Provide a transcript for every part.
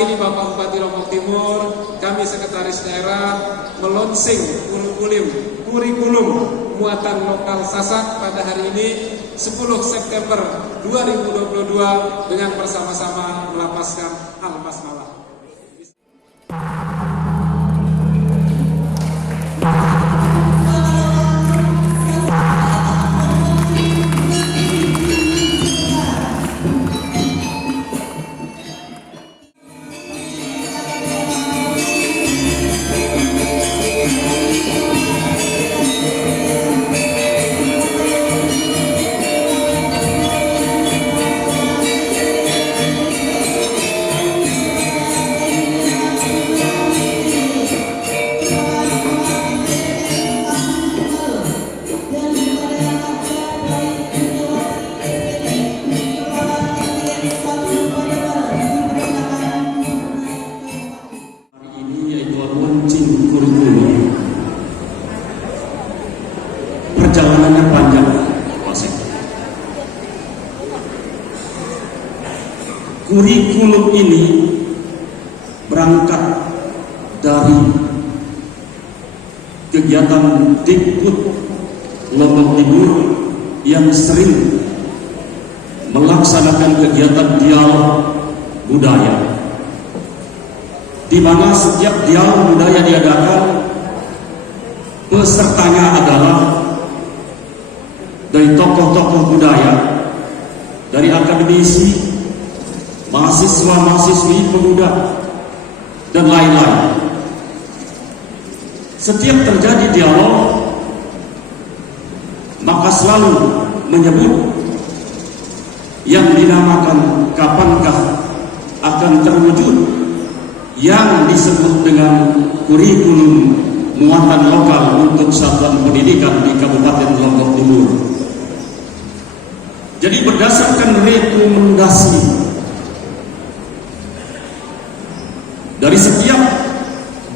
mewakili Bapak Bupati Lombok Timur, kami Sekretaris Daerah melonsing kurikulum muatan lokal Sasak pada hari ini 10 September 2022 dengan bersama-sama melapaskan hal basmalah. Perjalanannya panjang, Pak Sek. Kurikulum ini berangkat dari kegiatan Dikbud Lombok Timur yang sering melaksanakan kegiatan dialog budaya, di mana setiap dialog budaya diadakan pesertanya adalah dari tokoh-tokoh budaya, dari akademisi, mahasiswa-mahasiswi, pemuda, dan lain-lain. Setiap terjadi dialog, maka selalu menyebut yang dinamakan kapankah akan terwujud yang disebut dengan kurikulum muatan lokal untuk satuan pendidikan di Kabupaten Lombok Timur. Jadi berdasarkan rekomendasi dari setiap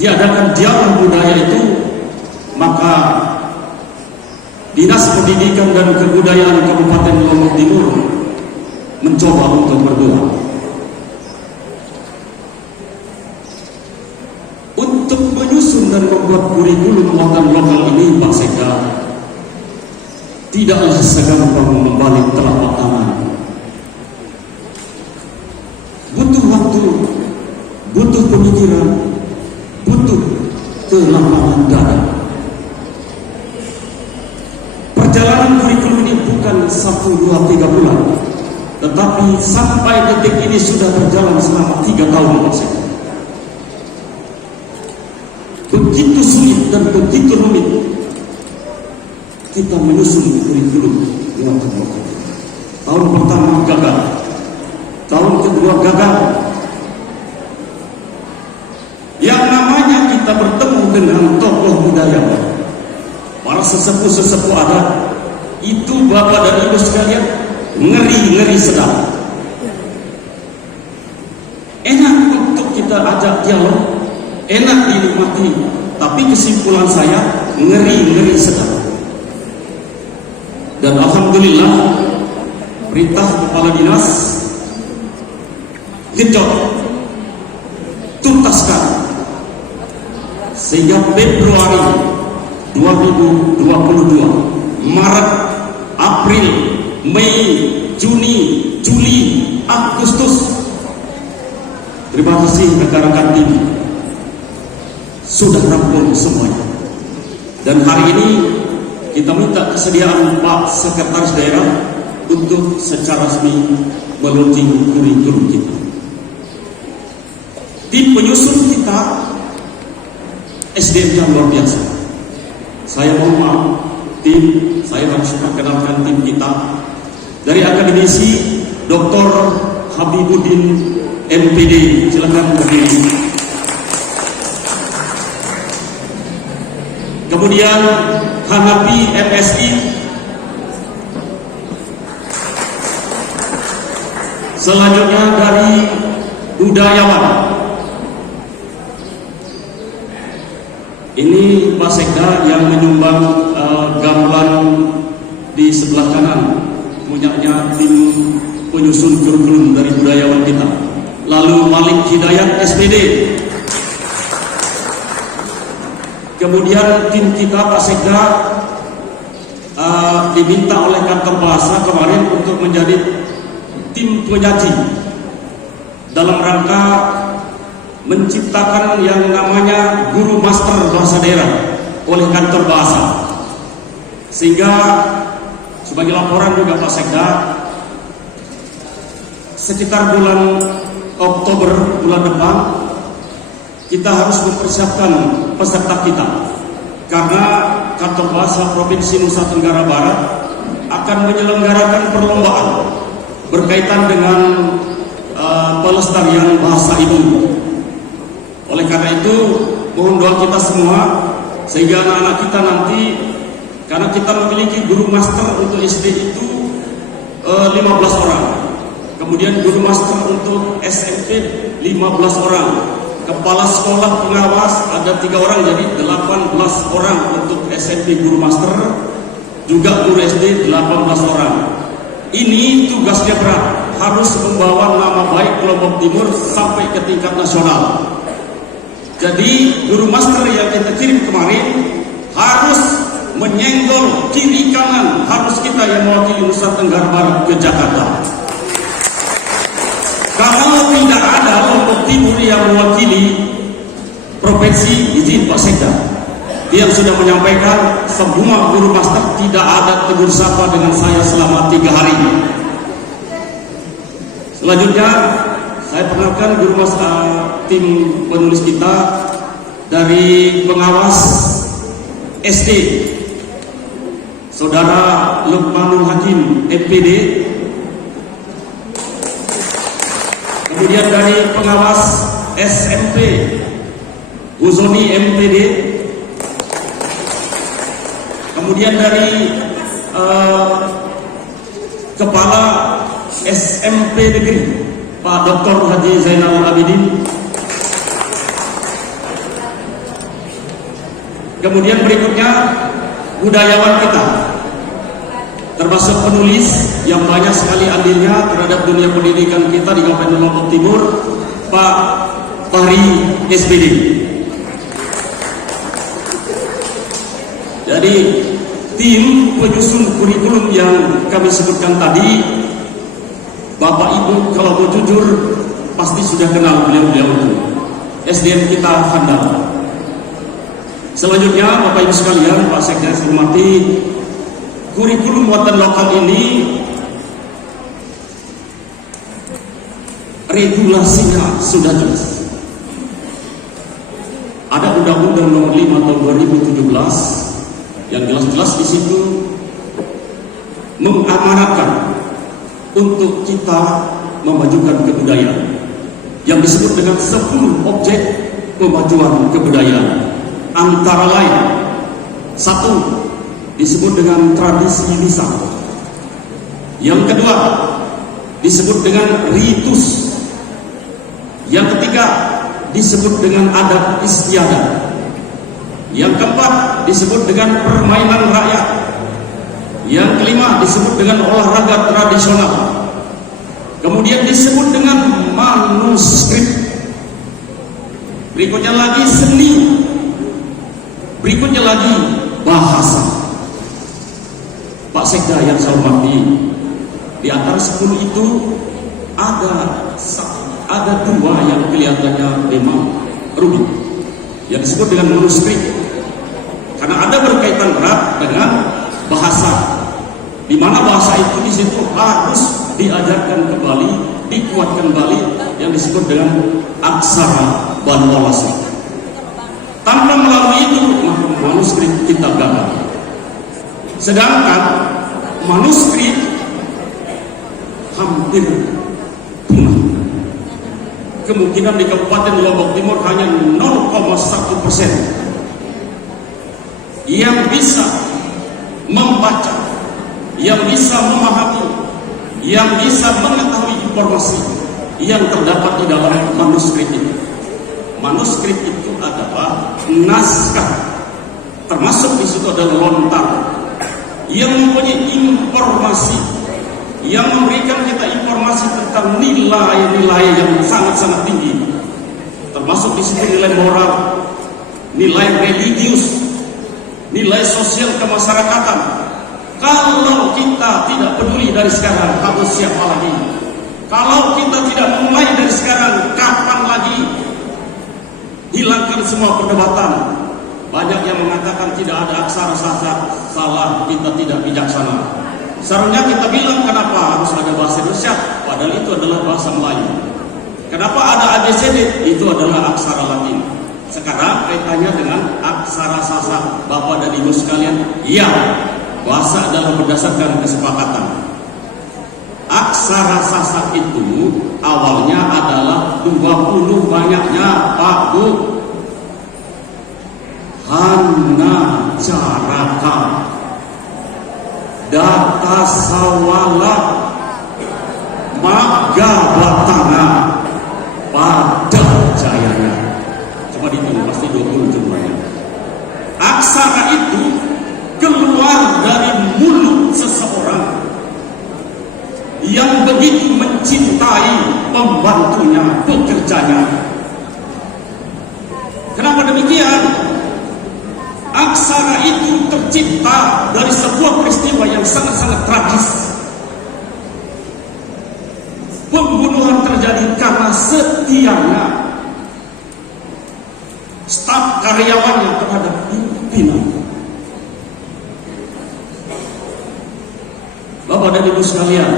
diadakan dialog budaya itu, maka Dinas Pendidikan dan Kebudayaan Kabupaten Lombok Timur mencoba untuk berdoa untuk menyusun dan membuat kurikulum muatan lokal ini. Pak Sekda, tidaklah segampang membalik telapak tangan. Butuh waktu, butuh pemikiran, butuh kelapangan dada. Perjalanan kurikulum ini bukan 1, 2, 3 bulan, tetapi sampai detik ini sudah berjalan selama 3 tahun, Pak Sekda. Begitu sulit dan begitu rumit kita menyusun kurikulum muatan lokal. Tahun pertama gagal, tahun kedua gagal. Yang namanya kita bertemu dengan tokoh budaya, para sesepuh-sesepuh adat, itu Bapak dan Ibu sekalian, ngeri-ngeri sedap. Enak untuk kita ajak dialog, enak dinikmati, tapi kesimpulan saya ngeri-ngeri sedap. Dan alhamdulillah perintah kepala dinas gejot tuntaskan sehingga Februari 2022, Maret, April, Mei, Juni, Juli, Agustus, terima kasih rekan-rekan tim, sudah rampung semuanya. Dan hari ini kita minta kesediaan Pak Sekretaris Daerah untuk secara resmi meluncurkan kurikulum kita. Tim penyusun kita SDM-nya luar biasa. Saya mohon maaf, tim, saya harus perkenalkan tim kita. Dari akademisi Dr. Habibuddin MPD, silakan berdiri. Kemudian Hanafi MSI, selanjutnya dari budayawan. Ini Pak Sekda yang menyumbang gambar di sebelah kanan, punyanya tim penyusun kurikulum dari budayawan kita. lalu Malik Hidayat SPD. Kemudian tim kita Pak Sekda diminta oleh kantor bahasa kemarin untuk menjadi tim penyaji dalam rangka menciptakan yang namanya guru master bahasa daerah oleh kantor bahasa. Sehingga sebagai laporan juga Pak Sekda, sekitar bulan Oktober, bulan depan, kita harus mempersiapkan peserta kita, karena kantor bahasa Provinsi Nusa Tenggara Barat akan menyelenggarakan perlombaan berkaitan dengan pelestarian bahasa ibu. Oleh karena itu, mohon doa kita semua sehingga anak-anak kita nanti, karena kita memiliki guru master untuk SD itu 15 orang, kemudian guru master untuk SMP 15 orang, kepala sekolah pengawas ada 3 orang, jadi 18 orang untuk SMP guru master, juga guru SD 18 orang. Ini tugasnya berat, harus membawa nama baik Lombok Timur sampai ke tingkat nasional. Jadi guru master yang kita kirim kemarin harus menyenggol kiri kanan, harus kita yang mewakili Nusa Tenggara Barat ke Jakarta. Kalau tidak ada Lombok Timur yang mewakili provinsi, izin Pak Sekda, dia sudah menyampaikan semua guru master tidak ada tegur sapa dengan saya selama 3 hari. Selanjutnya saya perkenalkan guru master tim penulis kita dari pengawas SD, Saudara Lukmanul Hakim MPD. Kemudian dari pengawas SMP Uzoni MPD. Kemudian dari kepala SMP Negeri Pak Dr. Haji Zainal Abidin. Kemudian berikutnya budayawan kita, termasuk penulis yang banyak sekali andilnya terhadap dunia pendidikan kita di Kabupaten Lombok Timur, Pak Fahri SPD. Jadi tim penyusun kurikulum yang kami sebutkan tadi, Bapak Ibu kalau mau jujur pasti sudah kenal beliau-beliau itu. SDM kita handal. Selanjutnya Bapak Ibu sekalian, Pak Sekda saya hormati, kurikulum muatan lokal ini regulasinya sudah jelas. Ada Undang-Undang Nomor 5 Tahun 2017 yang jelas-jelas di situ mengamanatkan untuk kita memajukan kebudayaan yang disebut dengan 10 objek pemajuan kebudayaan. Antara lain, 1 disebut dengan tradisi lisan, yang kedua disebut dengan ritus, yang ketiga disebut dengan adat istiadat, yang keempat disebut dengan permainan rakyat, yang kelima disebut dengan olahraga tradisional, kemudian disebut dengan manuskrip, berikutnya lagi seni, berikutnya lagi bahasa. Pak Sekda yang saya hormati, di antara 10 itu ada 2 yang kelihatannya memang rumit, yang disebut dengan manuskrip, karena ada berkaitan erat dengan bahasa, di mana bahasa itu di situ harus diajarkan kembali, dikuatkan kembali, yang disebut dengan aksara Banwalasi. Tanpa melalui itu, maka manuskrip kita gagal. Sedangkan manuskrip hampir punah. Kemungkinan di Kabupaten Lombok Timur hanya 0,1% yang bisa membaca, yang bisa memahami, yang bisa mengetahui informasi yang terdapat di dalam manuskrip itu. Manuskrip itu adalah naskah, termasuk di situ ada lontar yang mempunyai informasi yang memberikan kita informasi tentang nilai-nilai yang sangat-sangat tinggi, termasuk di situ nilai moral, nilai religius, nilai sosial kemasyarakatan. Kalau kita tidak peduli dari sekarang, kamu siapa lagi? Kalau kita tidak mulai dari sekarang, kapan lagi? Hilangkan semua perdebatan. Banyak yang mengatakan tidak ada aksara salah, kita tidak bijaksana. Seharusnya kita bilang kenapa harus ada bahasa Indonesia, padahal itu adalah bahasa Melayu. Kenapa ada ABCD? Itu adalah aksara Latin. Sekarang kaitannya dengan aksara sasak, Bapak dan Ibu sekalian. Iya, bahasa adalah berdasarkan kesepakatan. Aksara sasak itu awalnya adalah 20 banyaknya, Pak Bu. Hana Caraka, Data Sawala, Magabatana, Pada Jayanya. Coba dihitung, pasti 20 jumlahnya. Aksara itu keluar dari mulut seseorang yang begitu mencintai pembantunya, pekerjanya. Kenapa demikian? Aksara itu tercipta dari sebuah peristiwa yang sangat-sangat tragis. Pembunuhan terjadi karena setianya staf karyawannya terhadap pimpinan. Bapak dan Ibu sekalian,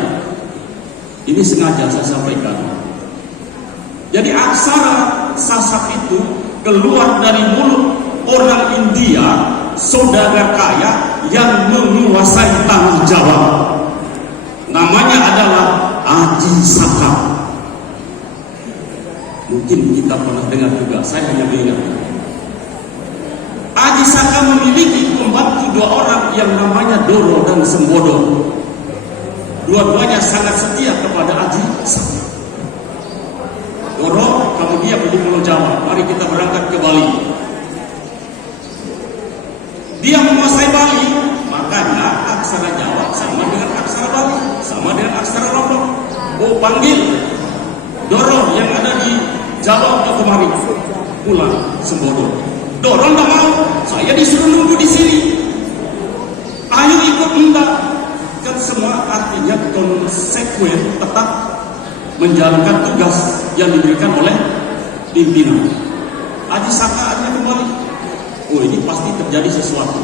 ini sengaja saya sampaikan. Jadi aksara sasak itu keluar dari mulut orang India, saudara kaya yang menguasai tanggung jawab. Namanya adalah Aji Saka. Mungkin kita pernah dengar juga, saya hanya mengingat. Aji Saka memiliki pembantu 2 orang yang namanya Doro dan Sembodo. Dua-duanya sangat setia kepada Aji Saka. Doro, kamu diam di Pulau Jawa, mari kita berangkat ke Bali. Dia menguasai Bali, makanya aksara Jawa sama dengan aksara Bali, sama dengan aksara Lombok. Oh, panggil Doro yang ada di Jawa ke kemari, pulang Sembodo. Doro nggak mau, saya disuruh nunggu di sini. Ayo ikut enggak? Kan semua artinya konsekuen, tetap menjalankan tugas yang diberikan oleh pimpinan. Aji Saka aja kembali. Oh, ini pasti terjadi sesuatu.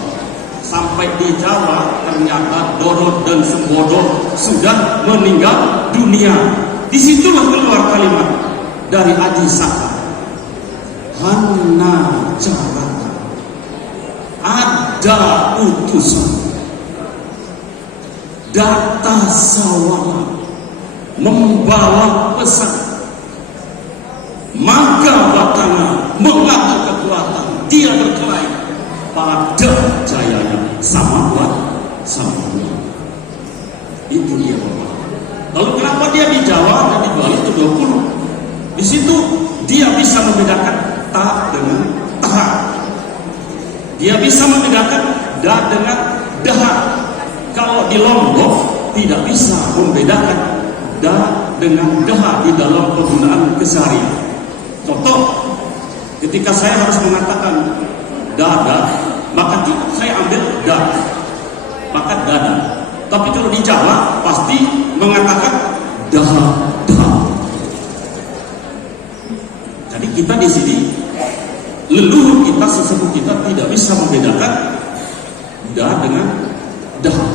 Sampai di Jawa ternyata Doro dan Sembodo sudah meninggal dunia. Disitulah keluar kalimat dari Aji Saka. Hana Caraka, ada utusan Data Sawala membawa pesan, Magabatana mengatur kekuatan, dia berkelahi pada jayanya, sama buat sama buat. Itu dia Bapak. Lalu kenapa dia di Jawa dan di Bali itu 20? Di situ dia bisa membedakan ta dengan taha. Dia bisa membedakan da dengan daha. Kalau di Lombok tidak bisa membedakan da dengan daha di dalam penggunaan keseharian. Contoh, ketika saya harus mengatakan dada, maka saya ambil da, maka dada. Tapi kalau di Jawa pasti mengatakan daha. Jadi kita di sini, leluhur kita, sesepuh kita tidak bisa membedakan da dengan daha.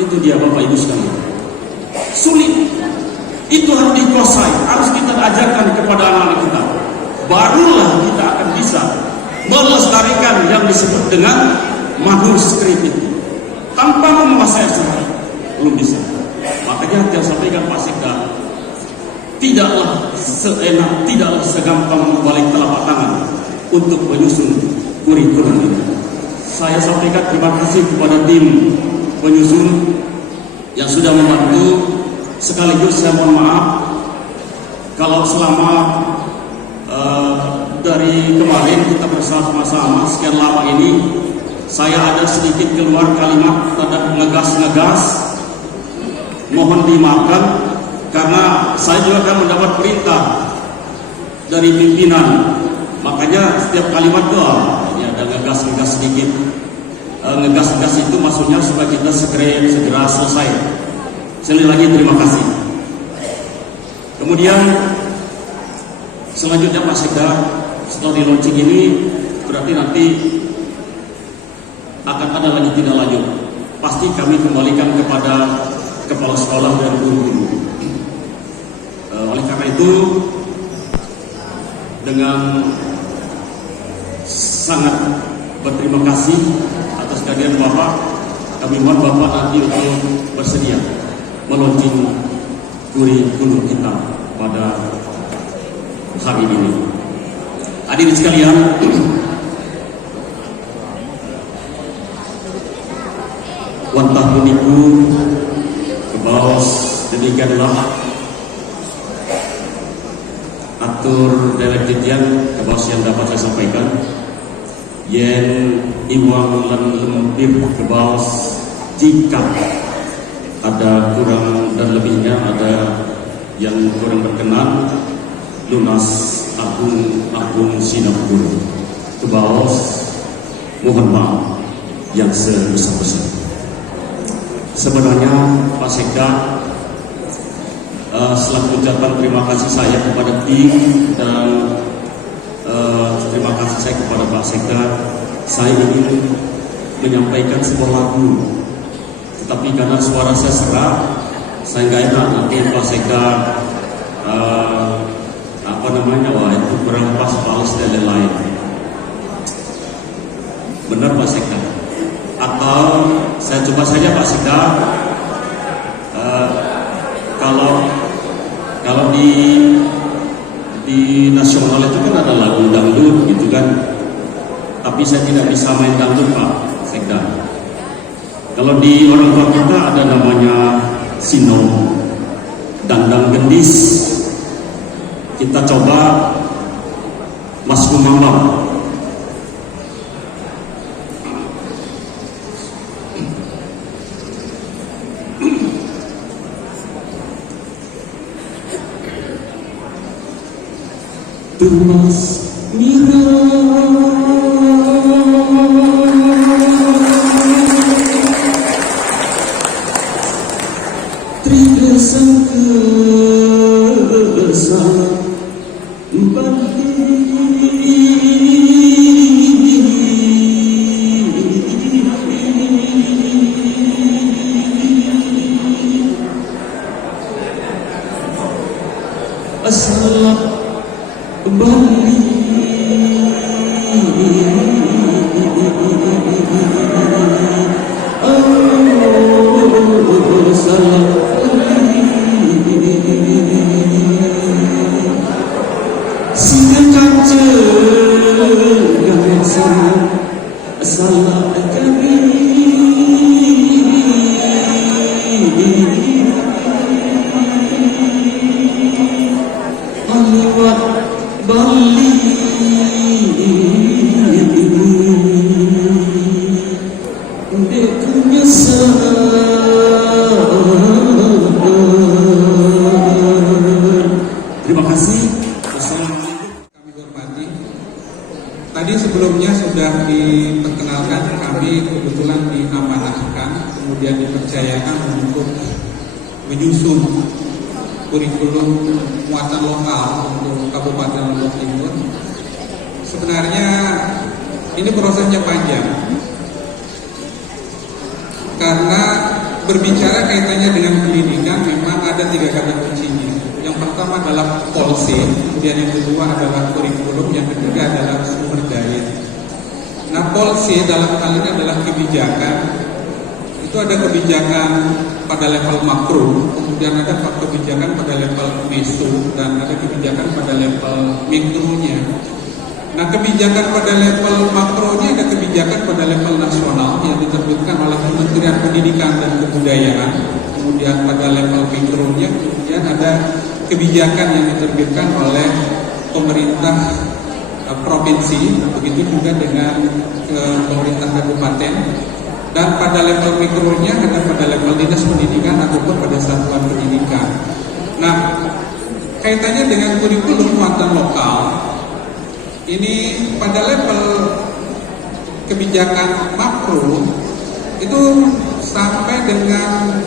Itu dia Bapak Ibu sekalian. Sulit. Itu harus dikuasai, harus kita ajarkan kepada anak-anak kita. Barulah kita akan bisa melestarikan yang disebut dengan manuskrip itu. Tanpa menguasai sejarah, belum bisa. Makanya yang sampaikan Pak Sekda, tidaklah seenak, tidaklah segampang membalik telapak tangan untuk menyusun kurikulum ini. Saya sampaikan terima kasih kepada tim penyusun yang sudah membantu. Sekaligus saya mohon maaf kalau selama dari kemarin kita bersama-sama sekian lama ini saya ada sedikit keluar kalimat tanda ngegas-ngegas, mohon dimaafkan karena saya juga akan mendapat perintah dari pimpinan, makanya setiap kalimat doa ini ada ngegas-ngegas sedikit. Ngegas-ngegas itu maksudnya supaya kita segera selesai. Sekali lagi terima kasih. Kemudian selanjutnya Pak Sekda, setelah di launching ini berarti nanti akan ada lagi tindak lanjut. Pasti kami kembalikan kepada kepala sekolah dan guru-guru. Oleh karena itu, dengan sangat berterima kasih atas kehadiran Bapak, kami mohon Bapak nanti untuk bersedia meluncing kurikulum kita pada hari ini. Hadirin sekalian, wantah puniku kebaos demikianlah atur dewek kebaos yang dapat saya sampaikan. Yen iwang lan lempir kebaos jika ada kurang dan lebihnya, ada yang kurang berkenan, lunas agung sinapur kebaos mohon maaf yang sebesar-besar. Sebenarnya Pak Sekda, selaku ucapan terima kasih saya kepada tim dan terima kasih saya kepada Pak Sekda, saya ingin menyampaikan sebuah lagu, tetapi karena suara saya serak, saya nggak enak nanti Pak Sekda itu kurang pas balas dan lain-lain. Benar Pak Sekda? Atau saya coba saja Pak Sekda, kalau di nasional itu kan ada lagu dangdut gitu kan, tapi saya tidak bisa main dangdut Pak Sekda. Kalau di orang tua kita ada namanya sino, dandang gendis. Kita coba Mas Kumambang. Tumas mira trigesan kesan asal Bali salam singa kanceng salam kami aliwat Bali dekunya terima kasih. Assalamualaikum. Kami hormati. Tadi sebelumnya sudah diperkenalkan, kami kebetulan diamanahkan, kemudian dipercayakan untuk menyusun kurikulum muatan lokal untuk Kabupaten Lombok Timur. Sebenarnya ini prosesnya panjang, karena berbicara kaitannya dengan pendidikan memang ada 3 kata kuncinya. Yang pertama adalah policy, kemudian yang kedua adalah kurikulum, yang ketiga adalah sumber daya. Nah, policy dalam hal ini adalah kebijakan. Itu ada kebijakan pada level makro, kemudian ada kebijakan pada level meso, dan ada kebijakan pada level mikronya. Nah, kebijakan pada level makronya ada kebijakan pada level nasional yang diterbitkan oleh Kementerian Pendidikan dan Kebudayaan. Kemudian pada level mikronya kemudian ada kebijakan yang diterbitkan oleh pemerintah provinsi, begitu juga dengan pemerintah kabupaten, dan pada level mikronya ada pada level dinas pendidikan ataupun pada satuan pendidikan. Nah, kaitannya dengan kurikulum muatan lokal, ini pada level kebijakan makro itu sampai dengan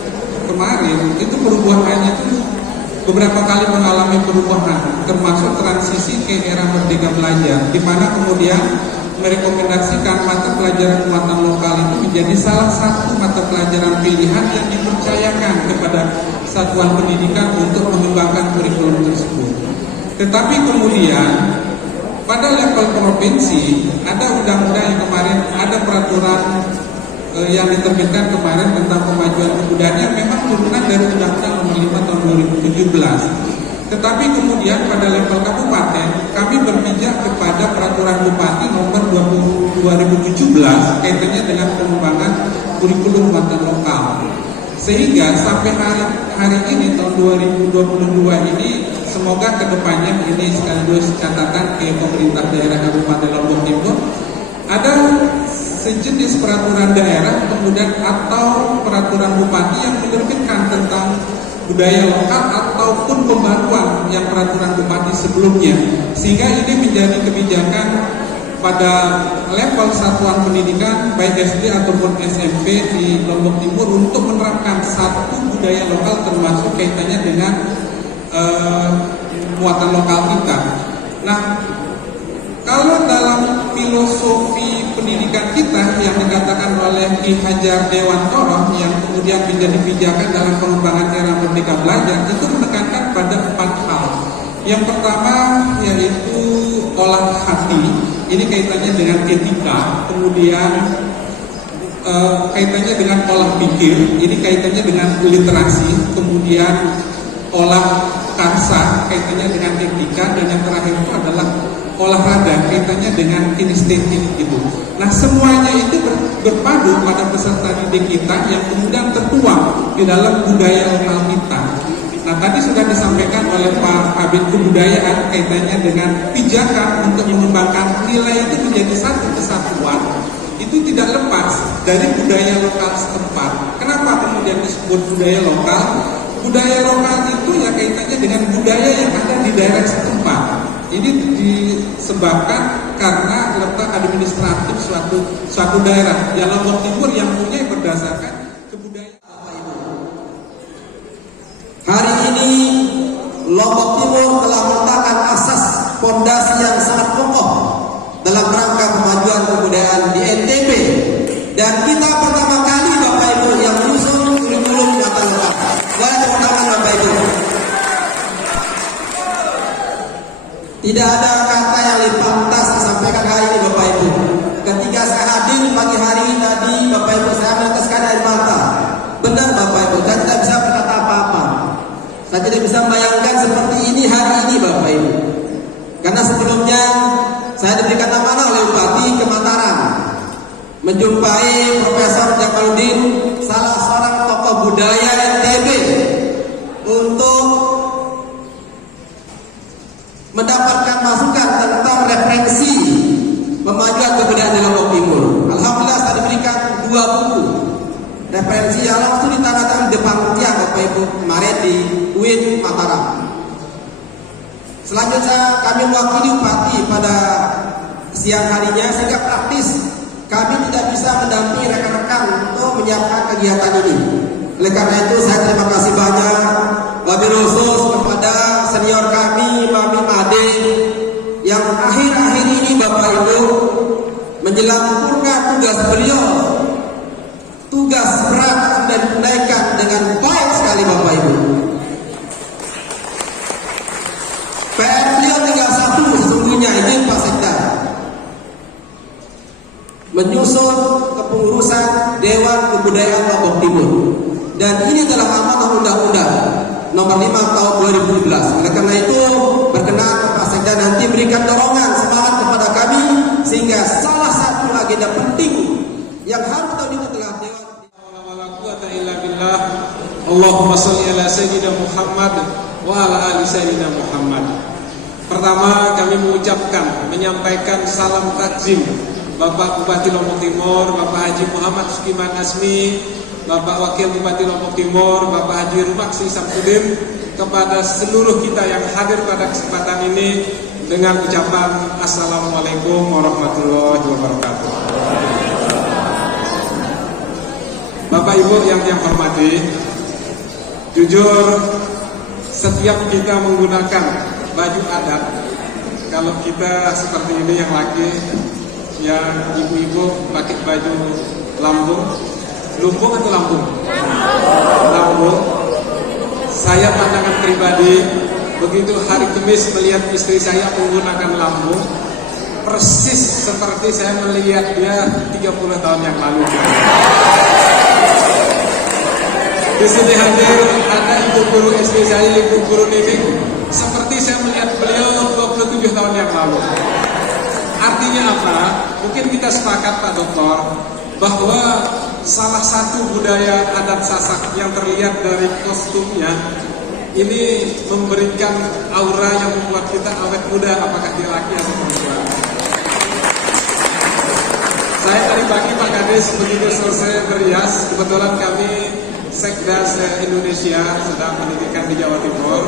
kemarin itu perubahannya itu beberapa kali mengalami perubahan, termasuk transisi ke era Merdeka Belajar, di mana kemudian merekomendasikan mata pelajaran muatan lokal itu menjadi salah satu mata pelajaran pilihan yang dipercayakan kepada satuan pendidikan untuk mengembangkan kurikulum tersebut. Tetapi kemudian pada level provinsi ada undang-undang yang kemarin, ada peraturan yang diterbitkan kemarin tentang pemajuan kebudayaan yang memang turunan dari Undang-Undang Nomor 5 Tahun 2017. Tetapi kemudian pada level kabupaten kami berpijak kepada Peraturan Bupati Nomor 2017 kaitannya dengan pengembangan kurikulum muatan lokal. Sehingga sampai hari ini tahun 2022 ini semoga kedepannya ini sekaligus catatan ke pemerintah daerah Kabupaten Lombok Timur, ada sejenis peraturan daerah kemudian atau peraturan bupati yang menerbitkan tentang budaya lokal ataupun pembaruan yang peraturan bupati sebelumnya, sehingga ini menjadi kebijakan pada level satuan pendidikan baik SD ataupun SMP di Lombok Timur untuk menerapkan satu budaya lokal termasuk kaitannya dengan muatan lokal kita. Nah, kalau dalam filosofi pendidikan kita yang dikatakan oleh Ki Hajar Dewantoro yang kemudian menjadi pijakan dalam pengembangan era Merdeka Belajar, itu menekankan pada 4 hal. Yang pertama yaitu olah hati, ini kaitannya dengan etika, kemudian kaitannya dengan olah pikir, ini kaitannya dengan literasi, kemudian olah karsa, kaitannya dengan etika, dan yang terakhir itu adalah olahraga, kaitannya dengan kinestetik gitu. Nah, semuanya itu berpadu pada peserta didik kita yang kemudian tertuang di dalam budaya lokal kita. Nah, tadi sudah disampaikan oleh Pak Kabid Kebudayaan kaitannya dengan pijakan untuk mengembangkan nilai itu menjadi satu kesatuan. Itu tidak lepas dari budaya lokal setempat. Kenapa kemudian disebut budaya lokal? Budaya lokal itu ya kaitannya dengan budaya yang ada di daerah setempat. Ini disebabkan karena letak administratif suatu daerah. Yang Lombok Timur yang punya berdasarkan kebudayaan. Hari ini Lombok Timur telah meletakkan asas fondasi yang sangat kokoh dalam rangka kemajuan kebudayaan di NTB, dan kita pertama kali Bapak Ibu yang menyusun kurikulum muatan lokal. Boleh tepuk tangan Bapak Ibu. Tidak ada kata yang lebih pantas disampaikan hari ini Bapak Ibu. Ketika saya hadir pagi hari ini tadi Bapak Ibu, saya meneteskan air mata. Benar Bapak Ibu, saya tidak bisa berkata apa-apa. Saya tidak bisa membayangkan seperti ini hari ini Bapak Ibu. Karena sebelumnya saya diberikan amanah oleh Bupati ke Mataram menjumpai Profesor Jamaluddin, salah seorang tokoh budaya NTB, untuk mendapatkan masukan tentang referensi pemajuan kebudayaan di Lombok Timur. Alhamdulillah saya diberikan 2 buku referensi yang langsung ditandatangani di depan tiang Bapak Ibu kemarin di UIN Mataram. Selanjutnya kami mewakili Bupati pada siang harinya, sehingga praktis kami tidak bisa mendampingi rekan-rekan untuk menyiapkan kegiatan ini. Oleh karena itu saya terima kasih banyak wabil khusus kepada senior kami Mami Made yang akhir-akhir ini Bapak Ibu menjelang purna tugas beliau. Tugas berat sudah ditunaikan dengan baik sekali Bapak Ibu. PR beliau tinggal satu sesungguhnya, itu Pak Sekda, menyusun kepengurusan Dewan Kebudayaan Lombok Timur, dan ini adalah amanah Undang-Undang Nomor 5 Tahun 2017. Oleh karena itu berkenan Pak Sekda nanti berikan dorongan semangat kepada kami, sehingga salah satu agenda penting yang harus tahun ini adalah Dewan. Allahumma sholli ala sayyidina Muhammad wa ala ali sayyidina Muhammad. Pertama, kami menyampaikan salam takzim Bapak Bupati Lombok Timur, Bapak Haji Muhammad Sukiman Asmi, Bapak Wakil Bupati Lombok Timur, Bapak Haji Rumaksi Samsudin, kepada seluruh kita yang hadir pada kesempatan ini dengan ucapan Assalamualaikum warahmatullahi wabarakatuh. Bapak Ibu yang hormati, jujur setiap kita menggunakan baju adat, kalau kita seperti ini yang laki, yang ibu-ibu pakai baju lumbung atau lambung? Lambung. Saya pandangan pribadi, begitu hari Kamis melihat istri saya menggunakan lambung, persis seperti saya melihat dia 30 tahun yang lalu. Di sini hadir ada ibu guru SD saya, ibu guru Nining, seperti saya melihat beliau 27 tahun yang lalu. Artinya apa? Mungkin kita sepakat Pak Doktor bahwa salah satu budaya adat Sasak yang terlihat dari kostumnya ini memberikan aura yang membuat kita awet muda, apakah dia laki atau perempuan. Saya tadi pagi Pak Kades begitu selesai berias, kebetulan kami Sekda se-Indonesia sedang pendidikan di Jawa Timur.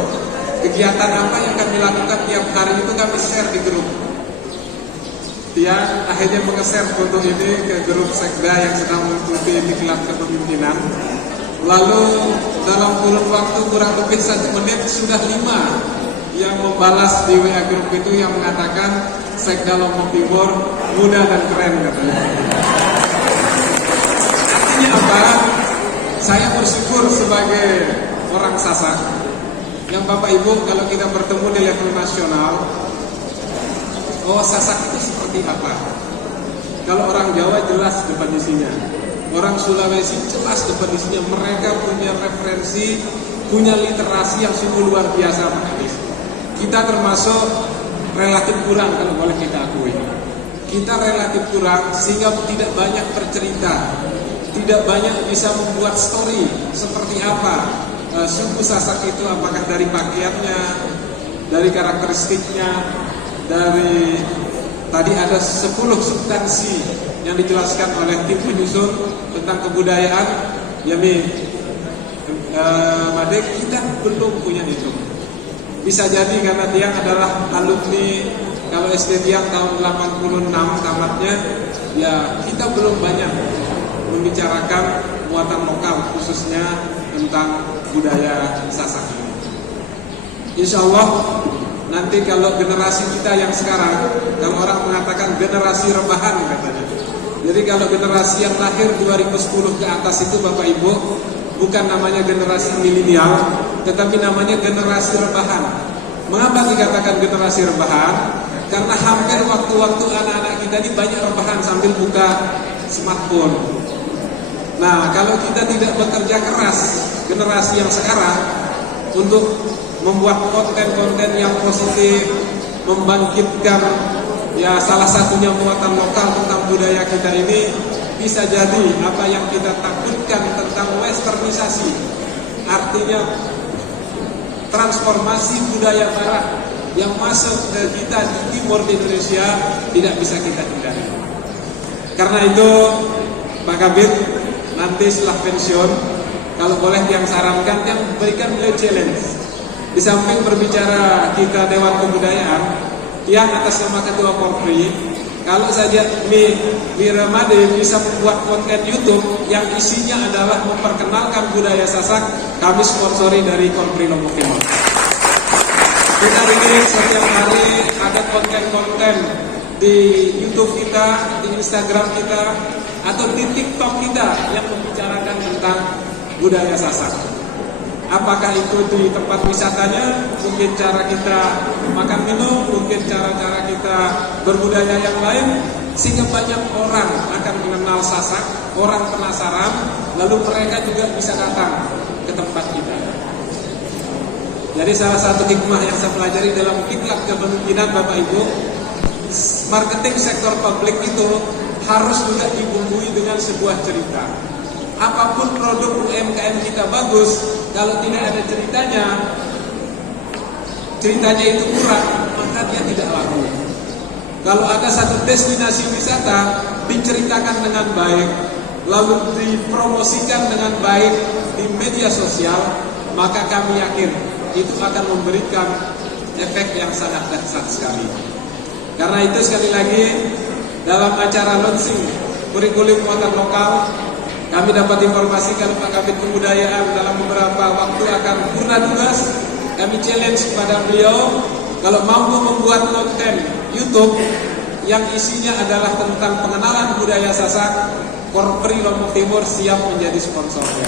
Kegiatan apa yang kami lakukan tiap hari itu kami share di grup. Dia akhirnya menge-share foto ini ke grup Sekda yang sedang mengikuti diklat kepemimpinan. Lalu dalam kurun waktu kurang lebih 1 menit sudah 5 yang membalas di WA grup itu yang mengatakan Sekda Lombok Timur muda dan keren katanya. Artinya apa? Saya bersyukur sebagai orang Sasak yang Bapak Ibu kalau kita bertemu di level nasional, oh Sasak itu seperti apa? Kalau orang Jawa jelas definisinya, orang Sulawesi jelas definisinya. Mereka punya referensi, punya literasi yang sungguh luar biasa Pak Kadis. Kita termasuk relatif kurang kalau boleh kita akui. Kita relatif kurang sehingga tidak banyak bercerita, tidak banyak bisa membuat story seperti apa suku Sasak itu, apakah dari pakaiannya, dari karakteristiknya, dari tadi ada 10 substansi yang dijelaskan oleh tim penyusun tentang kebudayaan. Ya Made, kita belum punya itu. Bisa jadi karena dia adalah alumni, kalau SD Tiang tahun 86 tamatnya, ya kita belum banyak membicarakan muatan lokal khususnya tentang budaya Sasak ini. Insya Allah nanti kalau generasi kita yang sekarang, kalau orang mengatakan generasi rebahan katanya. Jadi kalau generasi yang lahir 2010 ke atas itu Bapak Ibu, bukan namanya generasi milenial, tetapi namanya generasi rebahan. Mengapa dikatakan generasi rebahan? Karena hampir waktu-waktu anak-anak kita ini banyak rebahan sambil buka smartphone. Nah, kalau kita tidak bekerja keras, generasi yang sekarang, untuk membuat konten-konten yang positif, membangkitkan ya salah satunya muatan lokal tentang budaya kita ini, bisa jadi apa yang kita takutkan tentang westernisasi, artinya transformasi budaya barat yang masuk ke kita di timur di Indonesia, tidak bisa kita hindari. Karena itu Pak Kabid, nanti setelah pensiun, kalau boleh yang sarankan, yang berikan beliau challenge. Di samping berbicara kita Dewan Kebudayaan, yang atas nama Ketua Korpri, kalau saja Wiramade bisa membuat konten YouTube yang isinya adalah memperkenalkan budaya Sasak, kami sponsori dari Korpri Lombok Timur. Kita ingin setiap hari ada konten-konten di YouTube kita, di Instagram kita, atau di TikTok kita yang membicarakan tentang budaya Sasak. Apakah itu di tempat wisatanya, mungkin cara kita makan minum, mungkin cara-cara kita berbudaya yang lain, sehingga banyak orang akan mengenal Sasak, orang penasaran, lalu mereka juga bisa datang ke tempat kita. Jadi salah satu hikmah yang saya pelajari dalam diklat kepemimpinan Bapak Ibu, marketing sektor publik itu harus juga dibumbui dengan sebuah cerita. Apapun produk UMKM kita bagus, kalau tidak ada ceritanya itu kurang, maka Kalau ada satu destinasi wisata diceritakan dengan baik, lalu dipromosikan dengan baik di media sosial, maka kami yakin itu akan memberikan efek yang sangat dahsyat sekali. Karena itu sekali lagi dalam acara launching kurikulum muatan lokal, kami dapat informasikan Pak Kabid Kebudayaan dalam beberapa waktu akan purna tugas. Kami challenge kepada beliau kalau mampu membuat konten YouTube yang isinya adalah tentang pengenalan budaya Sasak, Korpri Lombok Timur siap menjadi sponsornya.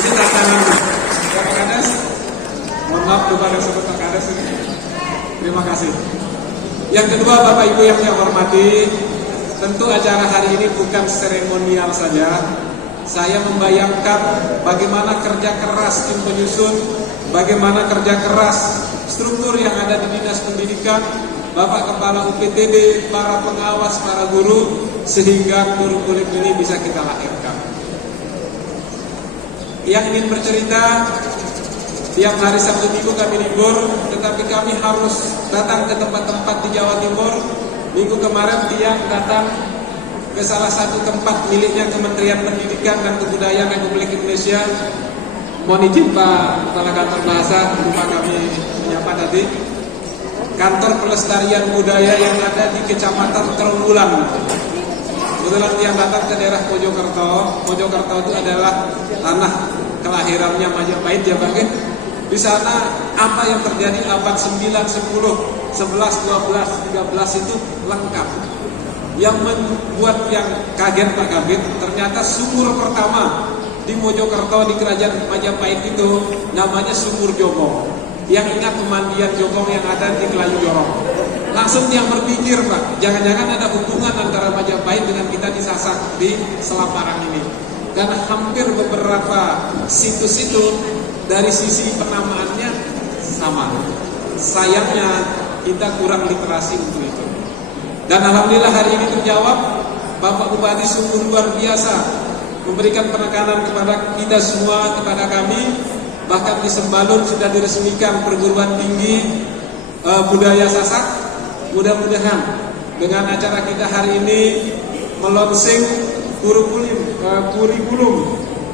Ini tantangan Pak Kades. Mohon maaf kepada Pak Kades ini. Terima kasih. Yang kedua, Bapak Ibu yang saya hormati, tentu acara hari ini bukan seremonial saja. Saya membayangkan bagaimana kerja keras tim penyusun, bagaimana kerja keras struktur yang ada di Dinas Pendidikan, Bapak Kepala UPTD, para pengawas, para guru, sehingga kurikulum ini bisa kita lahirkan. Yang ingin bercerita, tiap hari Sabtu Minggu kami libur, tetapi kami harus datang ke tempat-tempat di Jawa Timur. Minggu kemarin Tiang datang ke salah satu tempat miliknya Kementerian Pendidikan dan Kebudayaan Republik Indonesia. Mohon izin Pak Kepala Kantor Bahasa, lupa kami menyapa tadi. Kantor Pelestarian Budaya yang ada di Kecamatan Trawulan. Kebetulan Tiang datang ke daerah Mojokerto. Mojokerto itu adalah tanah kelahirannya Majapahit ya Pak. Di sana apa yang terjadi abad 9, 10, 11, 12, 13 itu lengkap. Yang membuat yang kaget Pak Kabid, ternyata sumur pertama di Mojokerto di Kerajaan Majapahit itu namanya Sumur Jogong. Yang ingat pemandian Jogong yang ada di Kelayu Jorong. Langsung yang berpikir Pak, jangan-jangan ada hubungan antara Majapahit dengan kita di Sasak di Selat Parang ini. Karena hampir beberapa situs itu dari sisi penamaannya sama. Sayangnya kita kurang literasi untuk itu. Dan alhamdulillah hari ini terjawab. Bapak Bupati sungguh luar biasa memberikan penekanan kepada kita semua, kepada kami. Bahkan di Sembalun sudah diresmikan perguruan tinggi budaya Sasak. Mudah-mudahan dengan acara kita hari ini melonsing kurikulum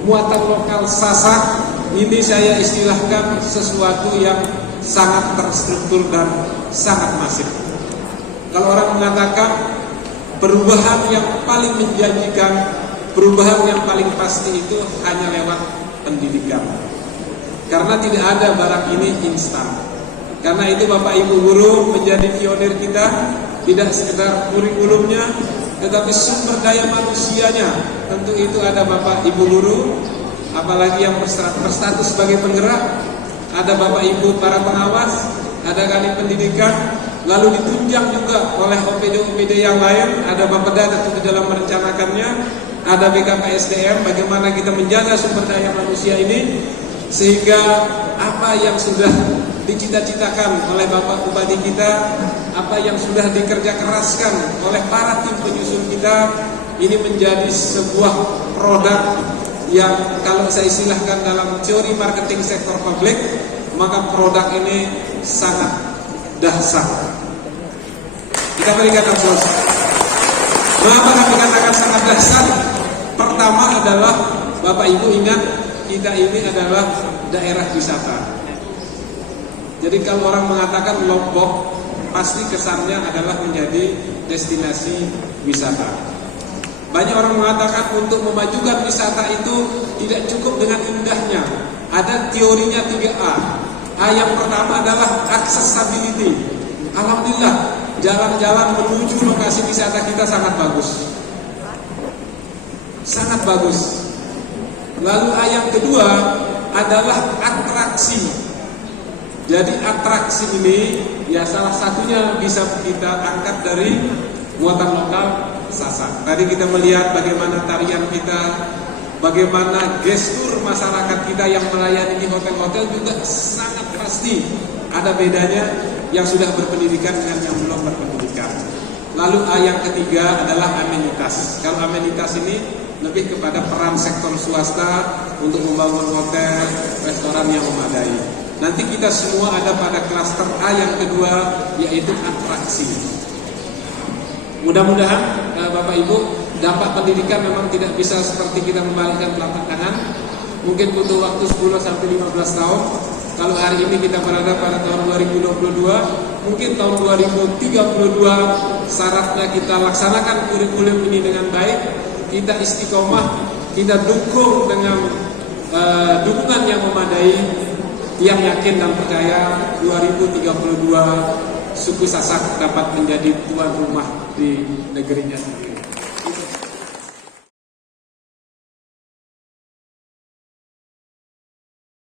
muatan lokal Sasak, ini saya istilahkan sesuatu yang sangat terstruktur dan sangat masif. Kalau orang mengatakan perubahan yang paling menjanjikan, perubahan yang paling pasti itu hanya lewat pendidikan. Karena tidak ada barang ini instan. Karena itu Bapak Ibu guru menjadi pionir kita, tidak sekedar kurikulumnya, tetapi sumber daya manusianya. Tentu itu ada Bapak Ibu guru, apalagi yang berstatus sebagai penggerak, ada Bapak Ibu para pengawas, ada Kadin Pendidikan, lalu ditunjang juga oleh OPD-OPD yang lain, ada Bapeda tentu di dalam merencanakannya, ada BKPSDM, bagaimana kita menjaga sumber daya manusia ini, sehingga apa yang sudah dicita-citakan oleh Bapak Bupati kita, apa yang sudah dikerja keraskan oleh para tim penyusun kita, ini menjadi sebuah produk yang kalau saya istilahkan dalam teori marketing sektor publik, maka produk ini sangat dahsyat. Kita berikan aplaus. Mengapa kami katakan sangat dahsyat? Pertama adalah Bapak Ibu ingat, kita ini adalah daerah wisata. Jadi kalau orang mengatakan Lombok, pasti kesannya adalah menjadi destinasi wisata. Banyak orang mengatakan untuk memajukan wisata itu tidak cukup dengan indahnya. Ada teorinya 3A. A yang pertama adalah accessibility. Alhamdulillah, jalan-jalan menuju lokasi wisata kita sangat bagus. Sangat bagus. Lalu A yang kedua adalah atraksi. Jadi atraksi ini ya salah satunya bisa kita angkat dari muatan lokal Sasak. Tadi kita melihat bagaimana tarian kita, bagaimana gestur masyarakat kita yang melayani di hotel-hotel juga sangat pasti ada bedanya yang sudah berpendidikan dengan yang belum berpendidikan. Lalu A yang ketiga adalah amenitas. Kalau amenitas ini lebih kepada peran sektor swasta untuk membangun hotel, restoran yang memadai. Nanti kita semua ada pada klaster A yang kedua, yaitu atraksi. Mudah-mudahan Bapak Ibu, dampak pendidikan memang tidak bisa seperti kita membalikkan telapak tangan. Mungkin butuh waktu 10 sampai 15 tahun. Kalau hari ini kita berada pada tahun 2022, mungkin tahun 2032 syaratnya kita laksanakan kurikulum ini dengan baik. Kita istiqomah, kita dukung dengan dukungan yang memadai. Yang yakin dan percaya 2032 suku Sasak dapat menjadi tuan rumah di negerinya sendiri.